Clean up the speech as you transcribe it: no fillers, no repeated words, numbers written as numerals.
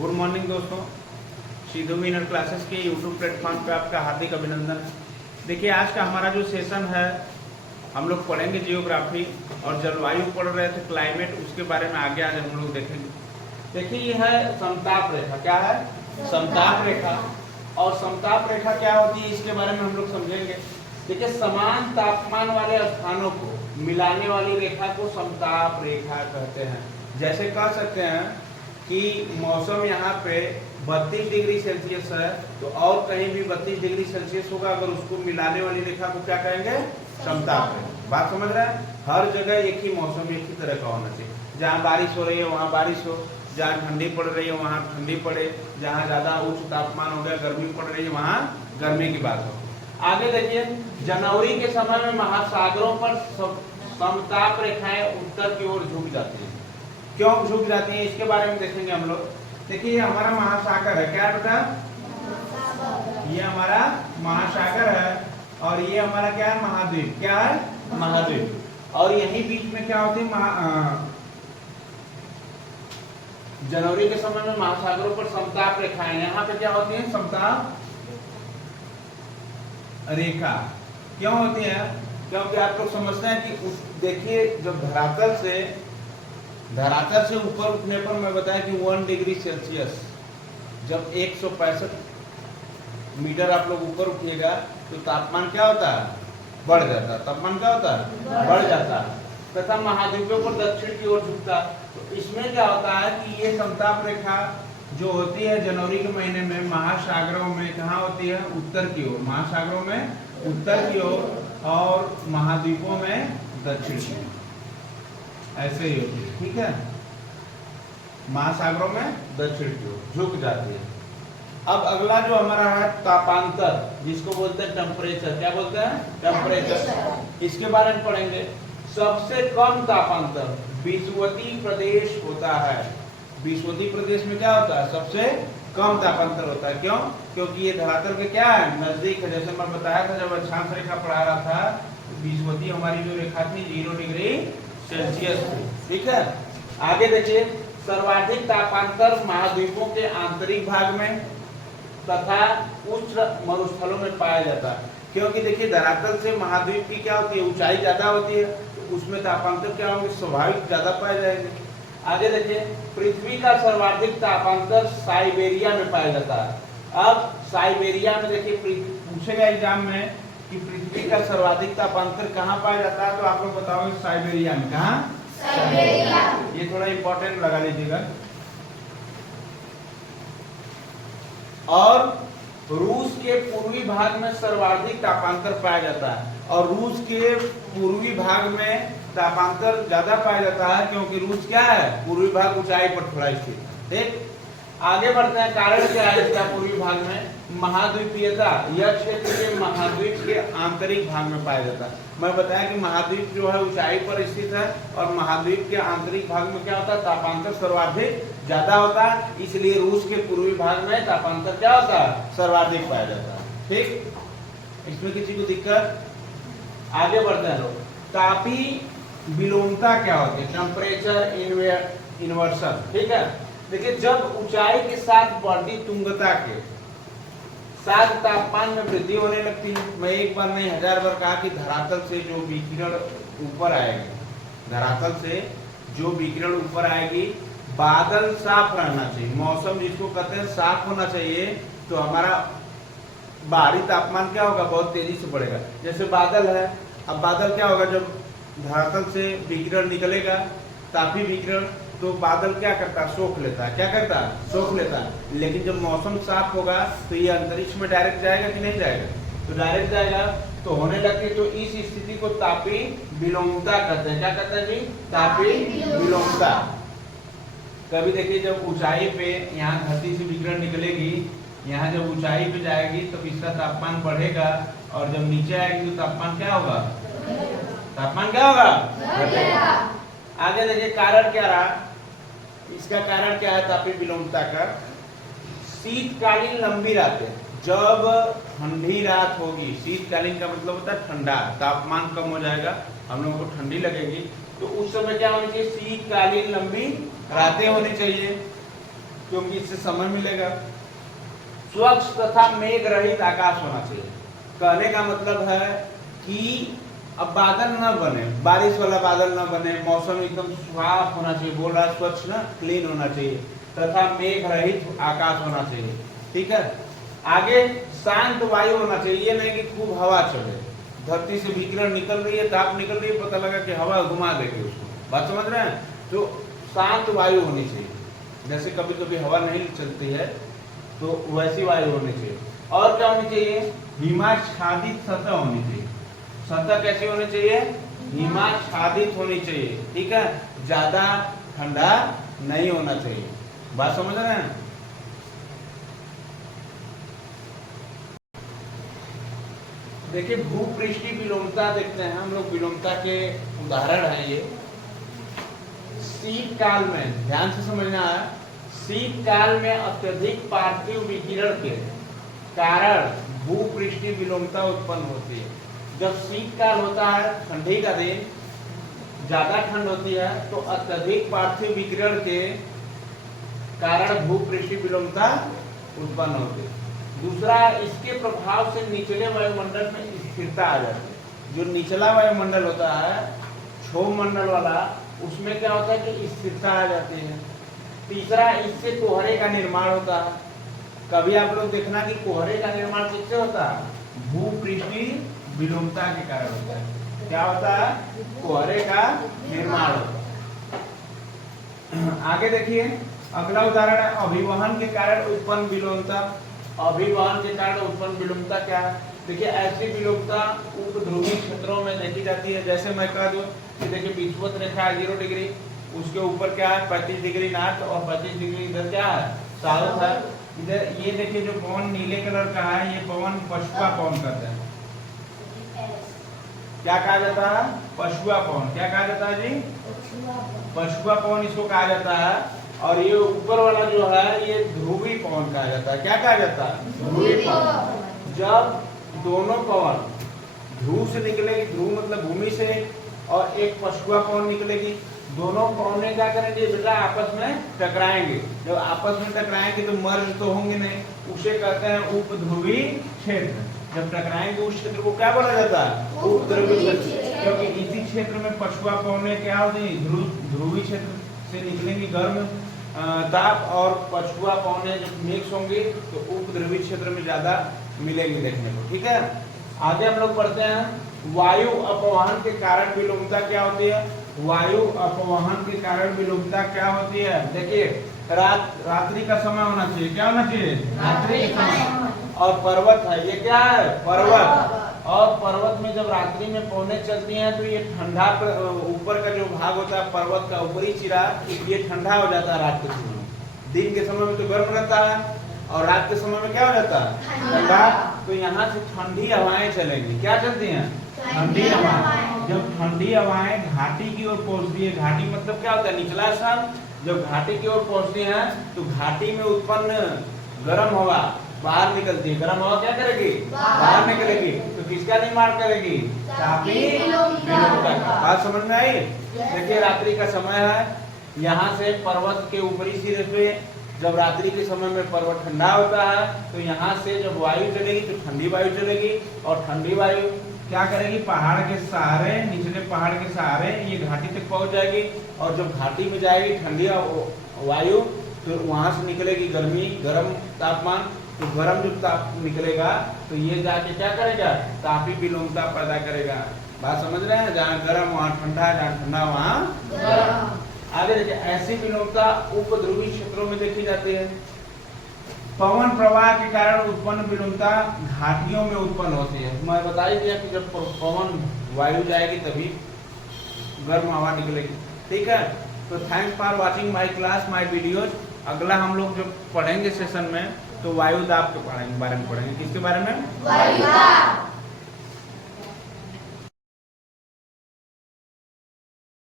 Good morning दोस्तों, सीधू winner classes के YouTube platform पे आपका हार्दिक अभिनंदन। देखिए आज का हमारा जो सेशन है हम लोग पढ़ेंगे जियोग्राफी और जलवायु पढ़ रहे थे क्लाइमेट, उसके बारे में आगे आज हम लोग देखेंगे। देखिए ये है समताप रेखा। क्या है? समताप रेखा। और समताप रेखा क्या होती है इसके बारे में हम लोग समझेंगे। देखिए समान तापमान वाले स्थानों को मिलाने वाली रेखा को समताप रेखा कहते हैं। जैसे कह सकते हैं कि मौसम यहाँ पे 32 डिग्री सेल्सियस है तो और कहीं भी 32 डिग्री सेल्सियस होगा, अगर उसको मिलाने वाली रेखा को क्या कहेंगे? समताप रेखा। बात समझ रहे हैं? हर जगह एक ही मौसम एक ही तरह का होना चाहिए। जहाँ बारिश हो रही है वहाँ बारिश हो, जहाँ ठंडी पड़ रही है वहाँ ठंडी पड़े, जहाँ ज्यादा उच्च तापमान हो गया गर्मी पड़ रही है वहाँ गर्मी की बात हो। आगे देखिए जनवरी के समय में महासागरों पर समताप रेखाएं उत्तर की ओर झुक जाती है। क्यों झुक जाती है इसके बारे में देखेंगे हम लोग। देखिए ये हमारा महासागर है। क्या बेटा? ये हमारा महासागर है और ये हमारा क्या है? महाद्वीप। क्या है? महाद्वीप। और यही बीच में क्या होती है? जनवरी के समय में महासागरों पर समताप रेखाएं, यहाँ पे क्या होती है? समताप रेखा। क्यों होती है? क्योंकि आप लोग समझते हैं कि देखिए जब धरातल से ऊपर उठने पर मैं बताया कि 1 डिग्री सेल्सियस, जब 165 मीटर आप लोग ऊपर उठिएगा तो तापमान क्या होता है? बढ़ जाता है। तापमान क्या होता है? बढ़ जाता है। तथा महाद्वीपों पर दक्षिण की ओर झुकता। तो इसमें क्या होता है कि ये समताप रेखा जो होती है जनवरी के महीने में महासागरों में कहाँ होती है? उत्तर की ओर। महासागरों में उत्तर की ओर और महाद्वीपों में दक्षिण की ओर, ऐसे ही होती है। ठीक है, महासागरों में दक्षिण की ओर झुक जाती है। अब अगला जो हमारा है तापांतर, जिसको बोलते हैं टेम्परेचर। क्या बोलते हैं? टेम्परेचर। इसके बारे में पढ़ेंगे। सबसे कम तापांतर विषुवतीय प्रदेश होता है। विषुवतीय प्रदेश में क्या होता है? सबसे कम तापांतर होता है। क्यों? क्योंकि ये धरातल के क्या है? नजदीक है। जैसे मैं बताया था जब अक्षांश रेखा पढ़ा रहा था, विषुवतीय हमारी जो रेखा थी 0 डिग्री सेल्सियस थी। ठीक है, आगे देखिए सर्वाधिक तापांतर महाद्वीपों के आंतरिक भाग में तथा उच्च मरुस्थलों में पाया जाता है। क्योंकि देखिए धरातल से महाद्वीप की क्या होती है? ऊंचाई ज्यादा होती है, तो उसमें तापांतर क्या होंगे? स्वाभाविक ज्यादा पाए जाएंगे। आगे देखिए पृथ्वी का सर्वाधिक तापांतर साइबेरिया में पाया जाता है। अब साइबेरिया में देखिए पूछेगा एग्जाम में कि पृथ्वी का सर्वाधिक तापांतर कहाँ पाया जाता है, तो आप लोग बताओगे साइबेरिया में। कहाँ? साइबेरिया। ये थोड़ा इंपॉर्टेंट लगा लीजिएगा। और रूस के पूर्वी भाग में सर्वाधिक तापांतर पाया जाता है। और रूस के पूर्वी भाग में तापांतर ज्यादा पाया जाता है क्योंकि रूस क्या है? पूर्वी भाग ऊंचाई पर थोड़ा स्थित है। ठीक, आगे बढ़ते हैं। कारण क्या है इसका? पूर्वी भाग में महाद्वीपीयता, यह क्षेत्र के महाद्वीप के आंतरिक भाग में पाया जाता है। मैं बताया कि महाद्वीप जो है ऊंचाई पर स्थित है और महाद्वीप के आंतरिक भाग में क्या होता है? तापांतर सर्वाधिक ज्यादा होता है, इसलिए रूस के पूर्वी भाग में तापांतर क्या होता है? सर्वाधिक पाया जाता है। ठीक, इसमें किसी को दिक्कत? आगे बढ़ते हैं लोग। तापी विलोमता क्या होती है? Temperature inversion. ठीक है, देखिए जब ऊंचाई के साथ बढ़ती तुंगता के साथ तापमान में वृद्धि होने लगती है। मैं एक बार नहीं 1000 बार कहा कि धरातल से जो विकिरण ऊपर आएगी, धरातल से जो विकिरण ऊपर आएगी, बादल साफ रहना चाहिए। मौसम जिसको कहते हैं साफ होना चाहिए, तो हमारा बाहरी तापमान क्या होगा? बहुत तेजी से बढ़ेगा। जैसे बादल है, अब बादल क्या होगा? जब धरातल से विकिरण निकलेगा, तापी विकिरण, तो बादल क्या करता है? सोख लेता है। क्या करता है? सोख लेता है। लेकिन जब मौसम साफ होगा तो ये अंतरिक्ष में डायरेक्ट जाएगा कि नहीं जाएगा? तो डायरेक्ट जाएगा, तो होने लगती है। तो इस स्थिति को तापी विलोमता कहते हैं। क्या कहते हैं जी? तापी विलोमता। कभी देखिए जब ऊंचाई पे यहाँ धरती से विकिरण निकलेगी, यहाँ जब ऊंचाई पे जाएगी तो इसका तापमान बढ़ेगा और जब नीचे आएगी तो तापमान क्या होगा? तापमान क्या होगा? घटेगा। आगे देखिए कारण क्या रहा? इसका कारण क्या है तापी विलोमता का? शीतकालीन लंबी रातें। जब ठंडी रात होगी, शीतकालीन का मतलब होता है ठंडा, तापमान कम हो जाएगा, हम लोगों को ठंडी लगेगी, तो उस समय क्या होनी चाहिए? शीतकालीन लंबी रातें होनी चाहिए। क्योंकि इससे समय मिलेगा। स्वच्छ तथा मेघ रहित आकाश होना चाहिए। कहने का मतलब है कि अब बादल न बने, बारिश वाला बादल न बने, मौसम एकदम साफ होना चाहिए, बोल रहा है स्वच्छ ना, क्लीन होना चाहिए, तथा मेघ रहित आकाश होना चाहिए। ठीक है, आगे शांत वायु होना चाहिए। ये नहीं कि खूब हवा चले, धरती से विकिरण निकल रही है, ताप निकल रही है, पता लगा कि हवा घुमा देगी उसको, बात समझ रहे हैं। तो शांत वायु होनी चाहिए, जैसे कभी कभी हवा नहीं चलती है तो वैसी वायु होनी चाहिए। और क्या होनी चाहिए, हिमाच्छादित सतह होनी चाहिए। सतह कैसी होनी चाहिए, हिमाच्छादित होनी चाहिए। ठीक है, ज्यादा ठंडा नहीं होना चाहिए, बात समझ रहे हैं। देखिए भूपृष्ठीय विलोमता देखते हैं हम लोग, विलोमता के उदाहरण है ये। शीतकाल में, ध्यान से समझना है, शीतकाल में अत्यधिक पार्थिव विकिरण के कारण भूपृष्ठीय विलोमता उत्पन्न होती है। जब शीतकाल होता है, ठंडी का दिन, ज्यादा ठंड होती है, तो अत्यधिक पार्थिव विकिरण के कारण भूपृष्ठीय विलोमता उत्पन्न होती है। दूसरा, इसके प्रभाव से निचले वायुमंडल में स्थिरता आ जाती है। जो निचला वायुमंडल होता है, क्षोभ मंडल वाला, उसमें क्या होता है कि स्थिरता आ जाती है। तीसरा, इससे कोहरे का निर्माण होता है। कभी आप लोग देखना कि कोहरे का निर्माण किससे होता है, भूपृष्ठीय विलोमता के कारण होता है। क्या होता है, कोहरे का निर्माण होता है। आगे देखिए, अगला उदाहरण है अभिवहन के कारण उत्पन्न विलोमता। अभिवहन के कारण उत्पन्न विलोमता क्या है, देखिए ऐसी विलोमता उपध्रुवीय क्षेत्रों में देखी जाती है। जैसे मैं कह दूं कि देखिए विषुवत रेखा 0 डिग्री, उसके ऊपर क्या है 35 डिग्री नॉर्थ और 25 डिग्री इधर क्या है साउथ है। इधर ये देखिए जो पवन नीले कलर का है, ये पवन पछुआ पवन कहते हैं। क्या कहा जाता है, पछुआ पवन। क्या कहा जाता है जी, पछुआ पवन इसको कहा जाता है। और ये ऊपर वाला जो है ये ध्रुवी पवन कहा जाता है। क्या कहा जाता है, ध्रुवी पवन। जब दोनों पवन ध्रुव से निकलेगी, ध्रुव मतलब भूमि से, और एक पछुआ पवन निकलेगी, दोनों पवनें क्या करेंगे बेटा, आपस में टकराएंगे। जब आपस में टकराएंगे तो मर्ज तो होंगे नहीं, उसे कहते हैं उपध्रुवी क्षेत्र। जब टकराएंगे उस क्षेत्र को क्या बोला जाता है, उपध्रुवी क्षेत्र। क्योंकि इसी क्षेत्र में पछुआ पवनें क्या होती है, ध्रुवी क्षेत्र से निकलेंगी गर्म ताप, और पछुआ पवनें जब मिक्स होंगी तो उपध्रुवी क्षेत्र में ज्यादा मिलेंगी देखने को। ठीक है, आगे हम लोग पढ़ते हैं वायु अपवहन के कारण विलोमता क्या होती है। वायु अपवहन के कारण विलोमता क्या होती है, देखिए रात्रि का समय होना चाहिए। क्या होना चाहिए, रात्रि का समय। और पर्वत है, ये क्या है, पर्वत। और पर्वत में जब रात्रि में पवनें चलती हैं तो ये ठंडा, ऊपर का जो भाग होता है पर्वत का ऊपरी चिरा, ये ठंडा हो जाता है रात के समय। दिन के समय में तो गर्म रहता है और रात के समय में क्या हो जाता है, ठंडा। तो यहाँ से ठंडी हवाएं चलेंगी। क्या चलती हैं, ठंडी हवाएं। जब ठंडी हवाएं घाटी की ओर पहुंचती है, घाटी मतलब क्या होता है, निचला स्थान। जब घाटी की ओर पहुंचती है तो घाटी में उत्पन्न गर्म हवा बाहर निकलती है। गर्म हवा क्या करेगी, बाहर निकलेगी, तो किसका निर्माण करेगी, तापी विलोमता का। बात समझ में आई। देखिए रात्रि का समय है, यहाँ से पर्वत के ऊपरी सिरे पे जब रात्रि के समय में पर्वत ठंडा होता है तो यहाँ से जब वायु चलेगी तो ठंडी वायु चलेगी, और ठंडी वायु क्या करेगी, पहाड़ के सहारे, निचले पहाड़ के सहारे ये घाटी तक पहुंच जाएगी। और जब घाटी में जाएगी ठंडी वायु तो वहां से निकलेगी गर्मी, गर्म तापमान। तो गर्म जब ताप निकलेगा तो ये जाके क्या करेगा, तापी विलोमता पैदा करेगा। बात समझ रहे हैं, जहाँ गर्म वहाँ ठंडा, जहाँ ठंडा वहाँ गर्म। आगे देखिए ऐसी विलोमता उपध्रुवीय क्षेत्रों में देखी जाती है। पवन प्रवाह के कारण उत्पन्न विलोमता घाटियों में उत्पन्न होती है। मैं बता ही दिया कि जब पवन वायु जाएगी तभी गर्म हवा निकलेगी। ठीक है, तो thanks for watching my class, my videos. अगला हम लोग जब पढ़ेंगे सेशन में तो वायु दाब के बारे में पढ़ेंगे। किसके बारे में, वायु दाब।